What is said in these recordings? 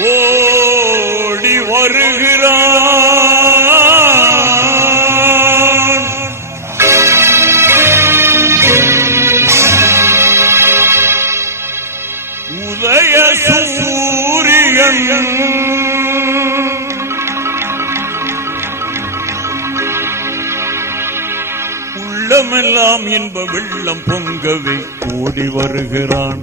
ஓடி வருகிறான் உதய சூரியன். உள்ளமெல்லாம் இன்ப வெள்ளம் பொங்கவே ஓடி வருகிறான்.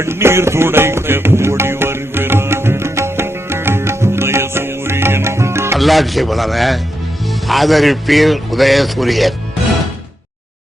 கண்ணீர் துடைக்க ஓடி வருகிறான் உதய சூரியன் நல்லாட்சி வளர ஆதரிப்பீர் உதயசூரியன்.